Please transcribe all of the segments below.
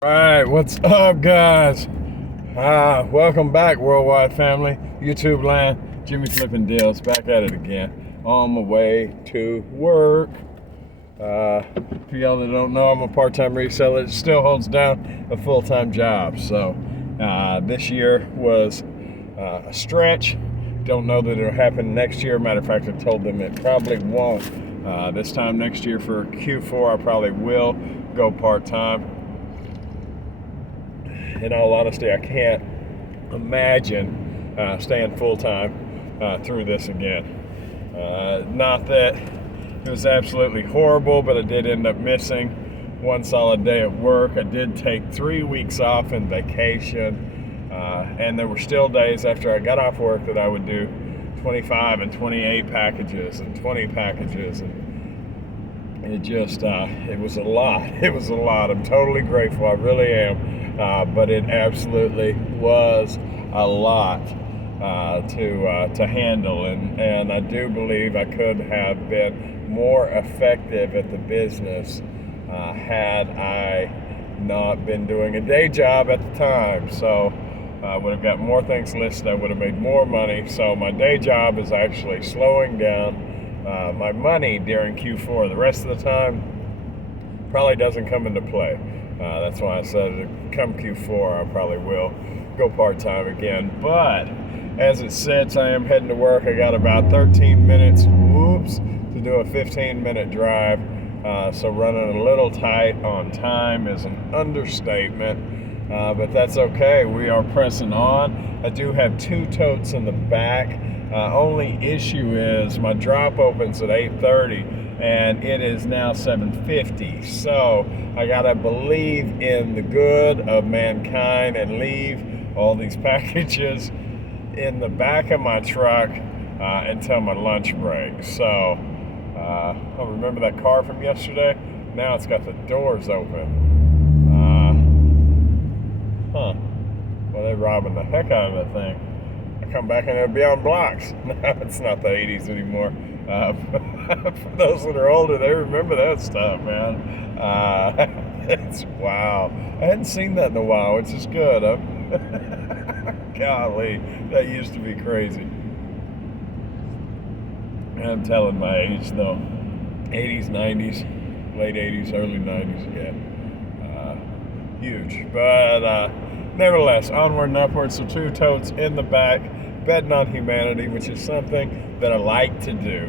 All right, what's up, guys? Welcome back, worldwide family, YouTube land. Jimmy Flippin' Deals back at it again on my way to work. For y'all that don't know, I'm a part-time reseller that still holds down a full-time job. So this year was a stretch. Don't know that it'll happen next year. Matter of fact, I told them it probably won't. This time next year for Q4, I probably will go part-time. In all honesty, I can't imagine staying full-time through this again. Not that it was absolutely horrible, but I did end up missing one solid day at work. I did take 3 weeks off in vacation, and there were still days after I got off work that I would do 25 and 28 packages and 20 packages, and it just it was a lot. It was a lot. I'm totally grateful. I really am. But it absolutely was a lot to handle, and I do believe I could have been more effective at the business had I not been doing a day job at the time. So I would have got more things listed. I would have made more money. So my day job is actually slowing down my money during Q4. The rest of the time probably doesn't come into play. That's why I said come Q4, I probably will go part-time again. But as it sits, I am heading to work. I got about 13 minutes, to do a 15-minute drive. So running a little tight on time is an understatement, but that's okay. We are pressing on. I do have 2 totes in the back. Only issue is my drop opens at 8:30. And it is now 7:50. So I gotta believe in the good of mankind and leave all these packages in the back of my truck until my lunch break. So I remember that car from yesterday. Now it's got the doors open. Well, they're robbing the heck out of that thing. I come back and it'll be on blocks. No, it's not the 80s anymore. For those that are older, they remember that stuff, man. It's wow. I hadn't seen that in a while, which is good. Golly, that used to be crazy. I'm telling my age though. 80s, 90s, late 80s, early 90s, yeah. Huge. But nevertheless, onward and upward. So 2 totes in the back, betting on humanity, which is something that I like to do.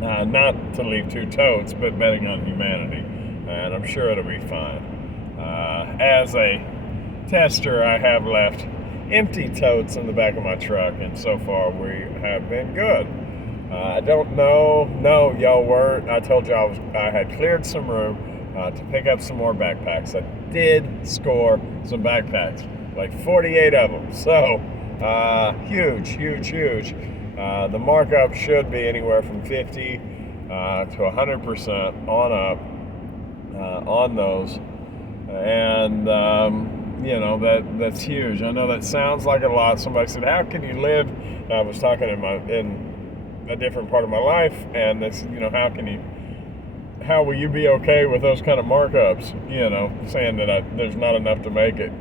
Not to leave 2 totes, but betting on humanity. And I'm sure it'll be fine. As a tester, I have left empty totes in the back of my truck, and so far we have been good. I don't know. No, y'all weren't. I told you I had cleared some room to pick up some more backpacks. I did score some backpacks, like 48 of them. So huge, huge, huge. The markup should be anywhere from 50 to 100% on up on those, and that's huge. I know that sounds like a lot. Somebody said, "How can you live?" I was talking in a different part of my life, and this, how will you be okay with those kind of markups? Saying that there's not enough to make it,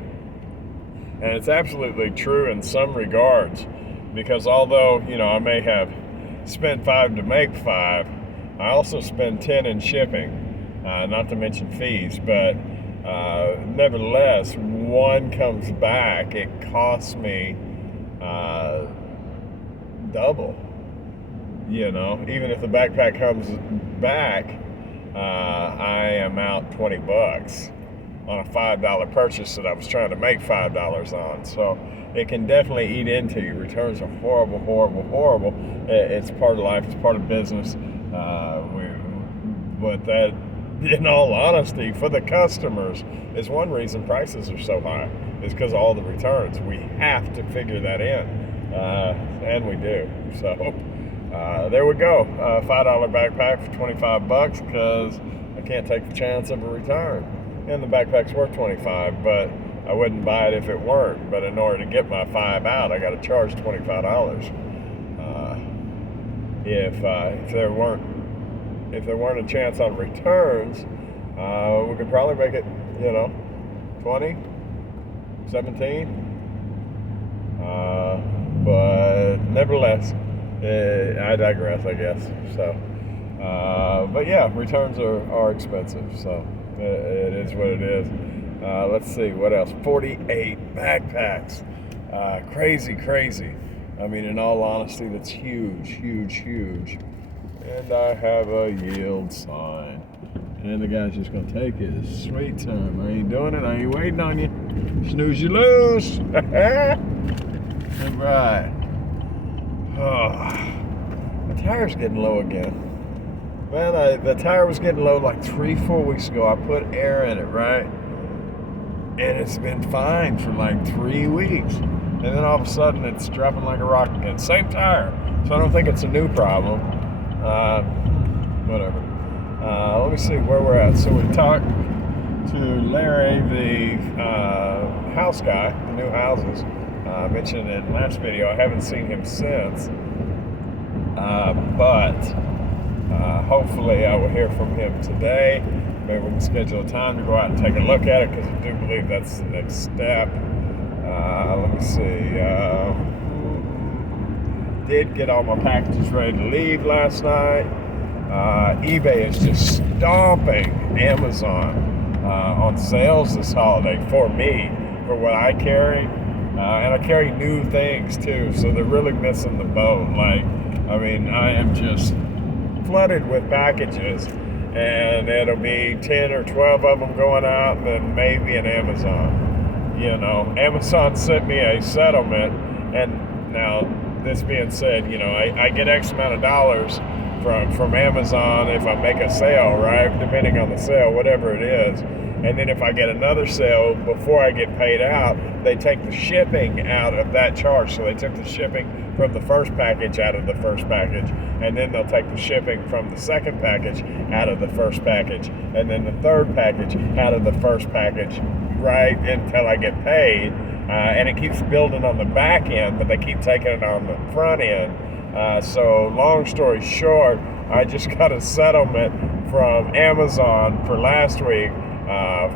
and it's absolutely true in some regards. Because although, I may have spent 5 to make 5, I also spend 10 in shipping, not to mention fees. But nevertheless, one comes back, it costs me double. Even if the backpack comes back, I am out $20 on a $5 purchase that I was trying to make $5 on. So it can definitely eat into you. Returns are horrible, horrible, horrible. It's part of life. It's part of business. But that, in all honesty, for the customers, is one reason prices are so high. Is because of all the returns. We have to figure that in, and we do. So there we go. $5 backpack for $25 because I can't take the chance of a return. And the backpack's worth $25, but I wouldn't buy it if it weren't. But in order to get my 5 out, I got to charge $25. If there weren't a chance on returns, we could probably make it, 20, 17. But nevertheless, I digress, I guess. So, but yeah, returns are expensive. So it is what it is. Let's see, what else? 48 backpacks. Crazy. I mean, in all honesty, that's huge. And I have a yield sign. And the guy's just gonna take his sweet time. I ain't doing it. I ain't waiting on you. Snooze, you lose. All right. Oh, the tire's getting low again. Man, the tire was getting low like 3-4 weeks ago. I put air in it, right? And it's been fine for like 3 weeks. And then all of a sudden it's dropping like a rock again. Same tire. So I don't think it's a new problem. Whatever. Let me see where we're at. So we talked to Larry, the house guy, the new houses. I mentioned in last video. I haven't seen him since. But hopefully I will hear from him today. Maybe we can schedule a time to go out and take a look at it, because I do believe that's the next step. Let me see. Did get all my packages ready to leave last night. eBay is just stomping Amazon on sales this holiday for me, for what I carry. And I carry new things too, so they're really missing the boat. Like, I mean, I am just flooded with packages, and it'll be 10 or 12 of them going out, and then maybe an Amazon. You know, Amazon sent me a settlement, and now, this being said, you know, I get X amount of dollars from Amazon if I make a sale, right? Depending on the sale, whatever it is. And then if I get another sale before I get paid out, they take the shipping out of that charge. So they took the shipping from the first package out of the first package, and then they'll take the shipping from the second package out of the first package, and then the third package out of the first package, right, until I get paid. And it keeps building on the back end, but they keep taking it on the front end. So long story short, I just got a settlement from Amazon for last week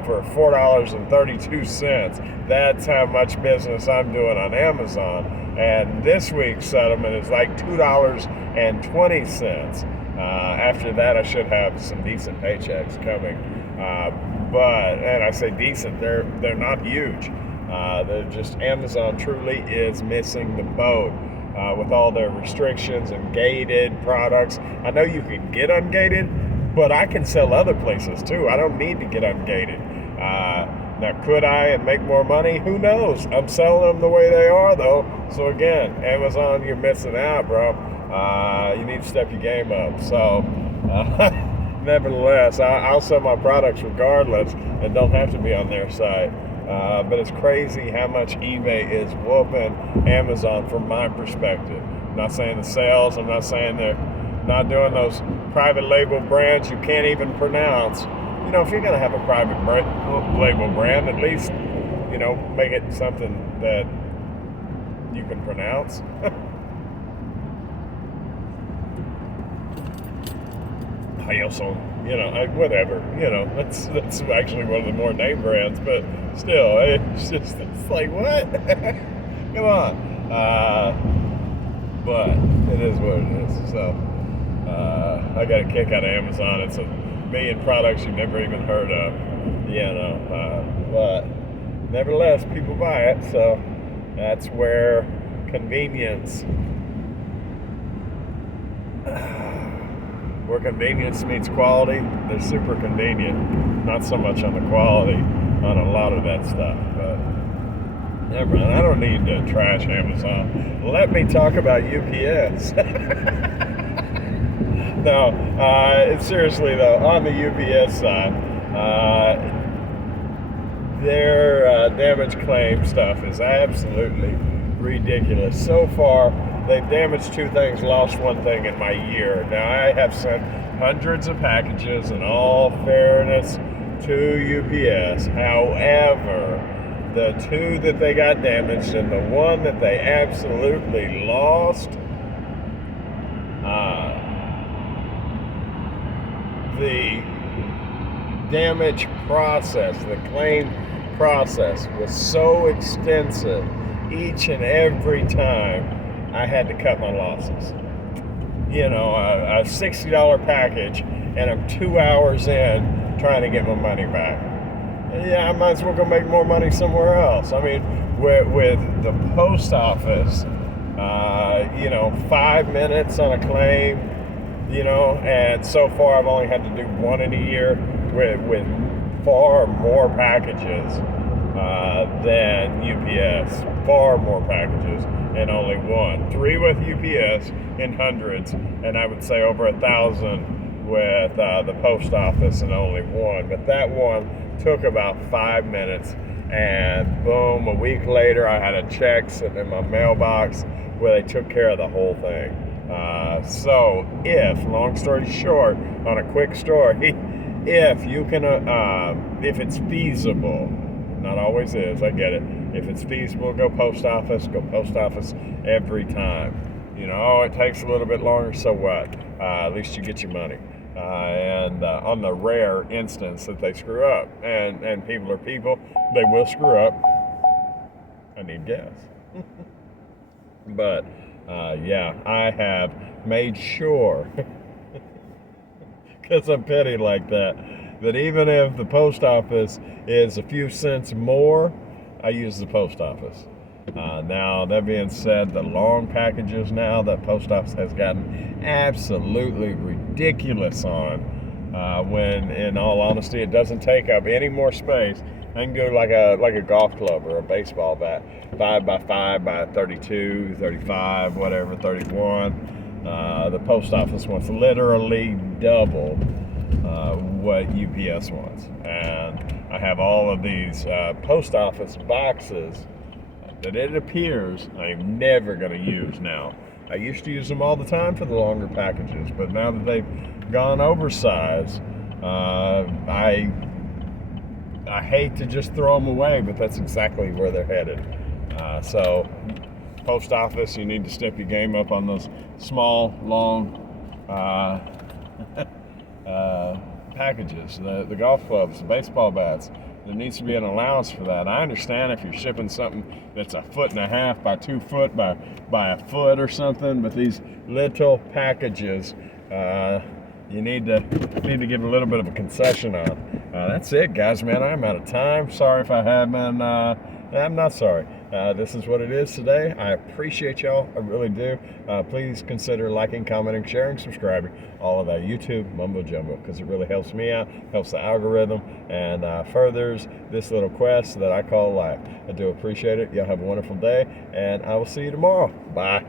for $4.32. That's how much business I'm doing on Amazon. And this week's settlement is like $2.20. After that, I should have some decent paychecks coming. And I say decent, they're not huge. They're just, Amazon truly is missing the boat with all their restrictions and gated products. I know you can get ungated, but I can sell other places too. I don't need to get ungated. Now, could I and make more money? Who knows? I'm selling them the way they are, though. So again, Amazon, you're missing out, bro. You need to step your game up. So, nevertheless, I'll sell my products regardless and don't have to be on their site. But it's crazy how much eBay is whooping Amazon from my perspective. I'm not saying the sales. I'm not saying they're not doing those private label brands you can't even pronounce. You know, if you're going to have a private label brand, at least, you know, make it something that you can pronounce. I also, you know, whatever, you know, that's actually one of the more name brands, but still, it's like, what? Come on. But it is what it is. So, I got a kick out of Amazon. It's a million products you've never even heard of, you know, but nevertheless, people buy it, so that's where convenience meets quality. They're super convenient, not so much on the quality on a lot of that stuff, but never mind. I don't need to trash Amazon. Let me talk about UPS. No, seriously though, on the UPS side, their damage claim stuff is absolutely ridiculous. So far, they've damaged 2 things, lost 1 thing in my year. Now, I have sent hundreds of packages in all fairness to UPS. However, the 2 that they got damaged and the 1 that they absolutely lost, the damage process, the claim process was so extensive each and every time I had to cut my losses. You know, a $60 package, and I'm 2 hours in trying to get my money back. Yeah, I might as well go make more money somewhere else. I mean, with the post office, you know, 5 minutes on a claim, you know, and so far I've only had to do one in a year with far more packages than UPS, far more packages and only one. 3 with UPS in hundreds, and I would say over 1,000 with the post office and only one. But that one took about 5 minutes, and boom, a week later I had a check sitting in my mailbox where they took care of the whole thing. So if, long story short, on a quick story, if you can, if it's feasible, not always is, I get it. If it's feasible, go post office every time. You know, oh, it takes a little bit longer, so what? At least you get your money. And on the rare instance that they screw up, and people are people, they will screw up. I need gas. But yeah, I have made sure, because I'm petty like that even if the post office is a few cents more, I use the post office. Now, that being said, the long packages now that post office has gotten absolutely ridiculous on, when in all honesty it doesn't take up any more space. I can go like a golf club or a baseball bat, 5 by 5 by 32, 35, whatever, 31. The post office wants literally double what UPS wants. And I have all of these post office boxes that it appears I'm never going to use now. I used to use them all the time for the longer packages, but now that they've gone oversized, I hate to just throw them away, but that's exactly where they're headed. So, post office, you need to step your game up on those small, long packages, the golf clubs, the baseball bats. There needs to be an allowance for that. I understand if you're shipping something that's 1.5 feet by 2 foot by 1 foot or something, but these little packages, you need to give a little bit of a concession on. That's it, guys, man. I'm out of time. Sorry if I haven't. I'm not sorry. This is what it is today. I appreciate y'all. I really do. Please consider liking, commenting, sharing, subscribing, all of that YouTube mumbo jumbo, because it really helps me out, helps the algorithm, and furthers this little quest that I call life. I do appreciate it. Y'all have a wonderful day, and I will see you tomorrow. Bye.